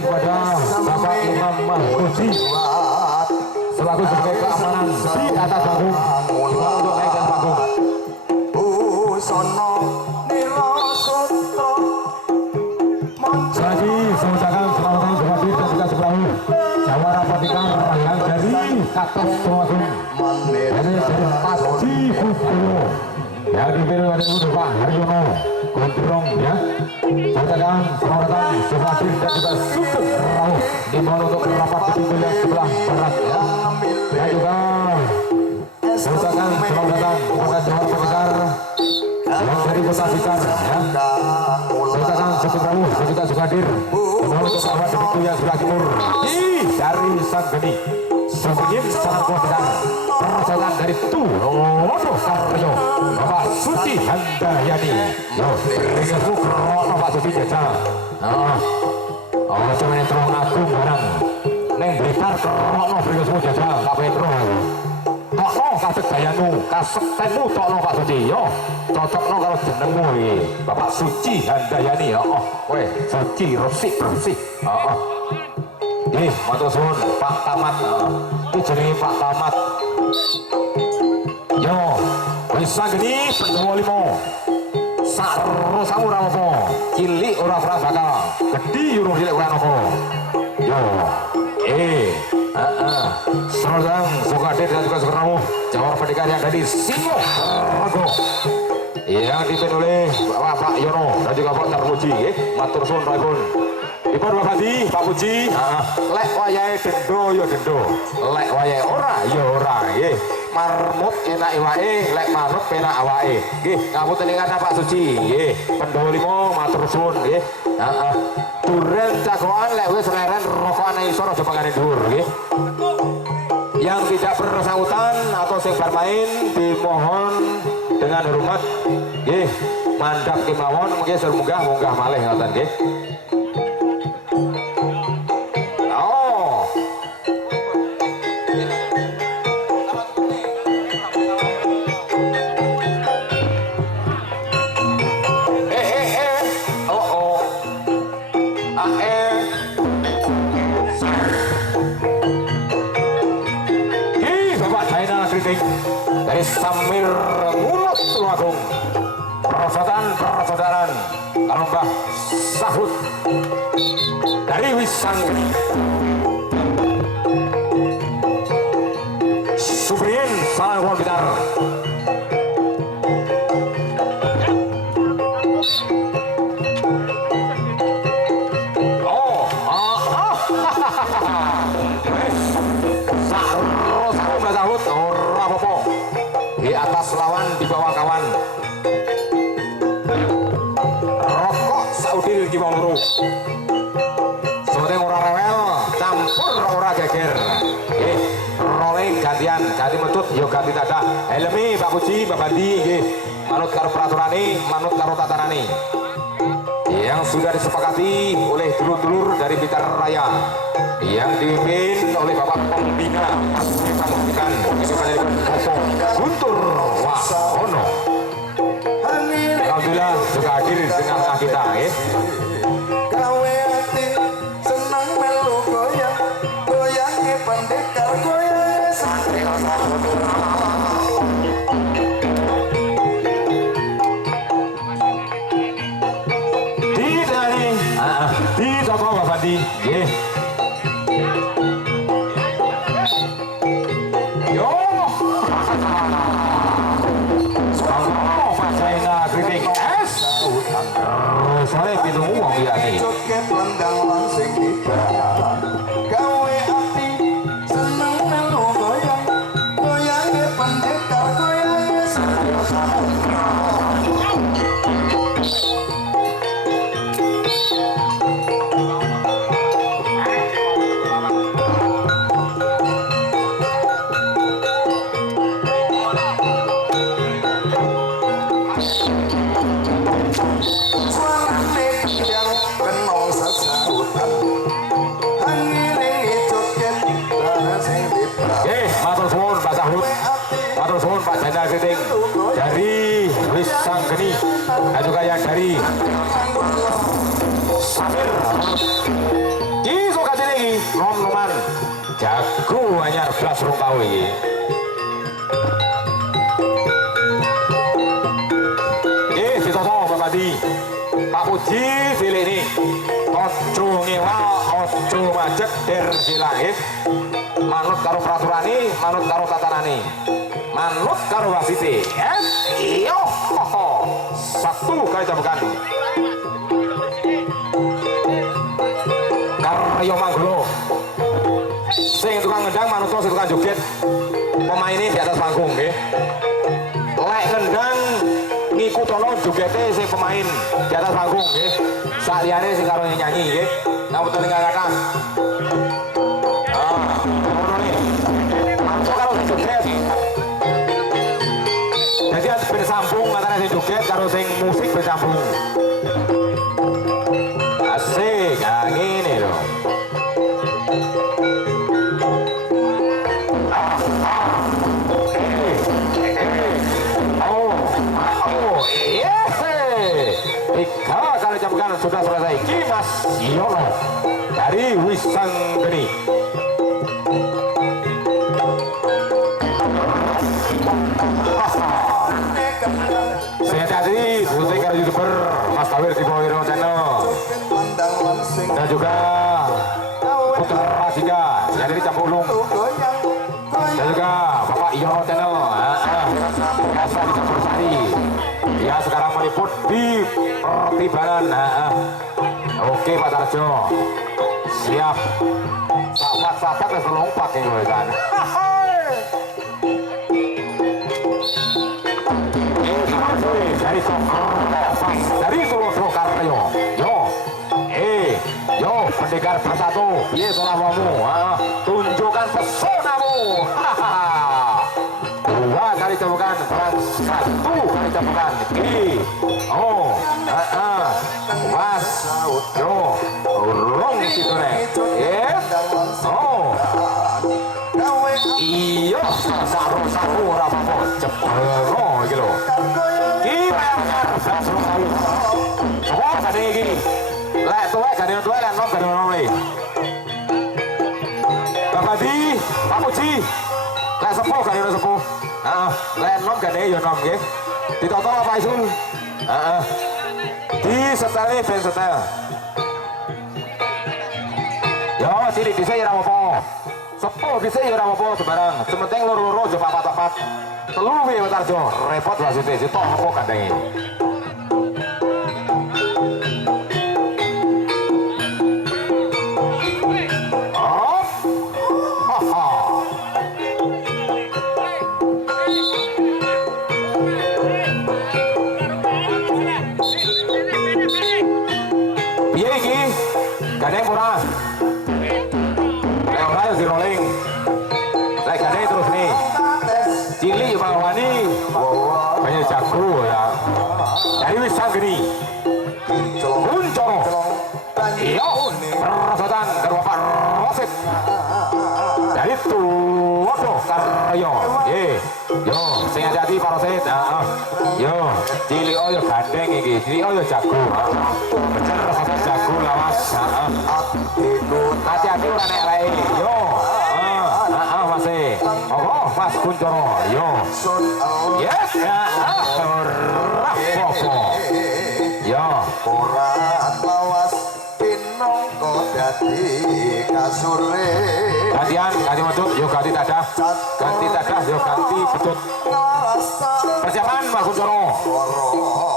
kepada Bapak Imam Mahfudzi selaku sebagai keamanan di atas panggung untuk naik ke panggung. Lagi mengucapkan selamat datang hadir dan juga sebelum jawara Patikar yang dari Katos Tuagung dari Paci Fusuro yang dipimpin oleh Pak Haryono Gondrong ya. Mengucapkan selamat datang hadir dan juga sukses rahu dimohon untuk merapat ke pintu yang sebelah barat ya. Dan juga mengucapkan selamat datang kepada jawara Patikar yang dari Kota Blitar ya. Mengucapkan sukses rahu dan juga hadir dimohon untuk merapat ke pintu yang sebelah timur dari Sanggeni Sungin Salam Kodang perjalanan dari Tulodo Karyo Bapak Suci Handayani dengan Bukrono Pak Suci Jajal cuma yang terong agung barang neng Blitar Krono Brigosmu Jajal Pak Petro tokno kasek dayanu kasek temu tokno Pak Suci yo cocokno kalau jenengmu Bapak Suci Handayani weh suci resik bersih matur suwun Pak Tamat iki jenenge Pak Tamat yo wis geni Pendowo 5 sakro samu ora apa cilik ora bakal gedhi urung cilik ora apa yo Srodang Sukadir dan juga Sukarno Jawara Patikar yang dari Singo Rago yang dipimpin oleh Pak Yono dan juga Pak Tarmuji matur suwun Pak Ipun Bapak Di, Pak Puji, lek wayahe dendo ya dendo, lek wayahe ora ya ora, nggih. Marmut enak wae, lek marmut penak awake. Nggih, ngapunten Pak Suci, nggih. Pendowo 5 matur suwun nggih. Duren cagokan lek wis leren rokokane isor aja pangane dhuwur nggih. Yang tidak bersangkutan atau sing bermain dimohon dengan hormat nggih, mandhap kemawon mungkin sur munggah malih ngoten nggih. Dari Samir Mulut Tuagung persaudaraan Kalembah Sahut dari Wisanggeni Subrien Salam Blitar di atas lawan di bawah kawan rokok saudil di bawah seperti orang rewel campur orang geger rolling gantian ganti metut yuk ganti tada helmi Pak Puji Pak Bandi manut karo peraturani manut karo tatanani yang sudah disepakati oleh dulur-dulur dari Blitar Raya yang dipimpin oleh Bapak Pembina Pasukan Guntur Wahono. Alhamdulillah juga hadir di tengah kita Gawe hati senang melu goyang goyange pendekar goyange santri di toko Bapak Di soalnya pintu uang ya nih joget lendang langsing tiba gawe hati senang melu goyang goyange pendekar goyange santri Pak Janda Kriting dari Wisanggeni dan juga yang dari Samir nom-noman jago anyar blas rong tau iki. Pak Puji pilih ini ojo ngewal ojo majek der silangit manut karo praturani manut karo tatanani manut karo wasiti iyo satu kali cambukan karyo manggolo sing tukang ngendang manut sing tukang joget pemain ini di atas panggung nggih lek ngendang ngikutono jogete sing pemain di atas panggung nggih. Saliyane sing karo nyanyi nggih. Ngapunten ingkang kathah. Ngono nih. Mantuk karo sing joget. Jadi bersambung antara sing joget karo sing musik bersambung. Asik, nah ngene lho. Tiga kali cambukan sudah selesai. Kimas Yono dari Wisanggeni. Saya tadi syuting karo YouTuber Mas Tawir di Bawiro Channel dan juga Putra Rasika yang dari Campulung dan juga Bapak Yono Channel biasa di Campur Sari. Ya sekarang meliput di pertibanan. Oke Pak Tarjo siap sahabat-sahabat yang selompat nih gue kan. Dari Solo Karyo yo pendekar bersatu ye solawamu tunjukkan pesonamu. Dua kali cambukan, satu kali cambukan. Mas, yo, urung sidone. Iya, saru ora apa-apa, cepelo iki lho. Ki bayar langsung kali. Oh, gade iki. Lek tuwek gade tuwek lan nom gade nom iki. Bapak Di, Pak Puji. Lek sepuh gade sepuh. Lek nom gade yo nom nggih. Ditoto apa isun? Di setele ben setel. Yo cilik dhisik ya ora apa-apa. Sepuh dhisik ya ora apa-apa sembarang. Sementing loro-loro aja papat-papat. Telu piye Tarjo? Repot wasite sitok apa gandenge. Gadeng murah. Lek ora yo di rolling. Lek gadeng terus nih. Cili Mawani. Banyak jago ya. Dari Wisanggeni. Kuncoro. Iyo. Perasaan karo Bapak Rosit. Dari Tuwodo Karyo. Yo, sing hati-hati Pak Rosit. Yo, cili oyo gadeng iki. Cili oyo jago. Bener rasa jago lawas. Hati-hati ora nek lae. Yo. Masih. Oh, Mas Kuncoro. Yo. Yes. Popo. Yo. Ora lawas pinongko dadi kasure. Gantian, ganti medut, yo ganti tadah. Ganti tadah, yo ganti bedut. Persiapan Mas Kuncoro.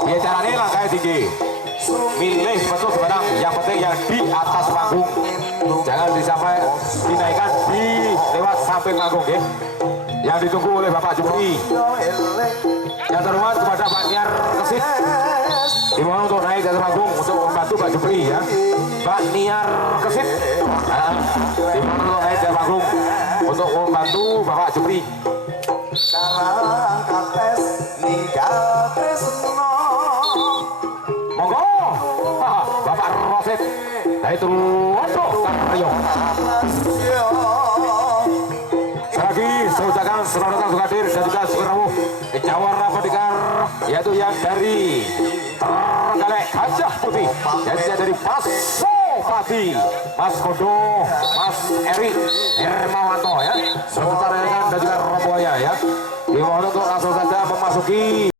Biar caranya langkahnya tinggi. Milih betul sebarang, yang penting yang di atas panggung, jangan disampai dinaikkan di lewat samping panggung ya. Yang ditunggu oleh Bapak Jupri. Yang terhormat kepada Pak Niar Kesit, dimohon untuk naik di atas panggung untuk membantu Pak Jupri ya. Pak Niar Kesit, dimohon untuk naik di atas panggung untuk membantu Bapak Jupri. Sekarang kates ninggal tresno. Monggo, Bapak Rosit, dari Tuwodo Karyo. Sekali lagi saya ucapkan selamat datang hadir dan juga Sukarawu Jawara Pendekar, yaitu yang dari Trenggalek Gajah Putih, yang dari Paso Fadi, Mas Kodo, Mas Eri Hermawanto ya, sementara dan juga Roboya ya. Dimohon untuk langsung saja memasuki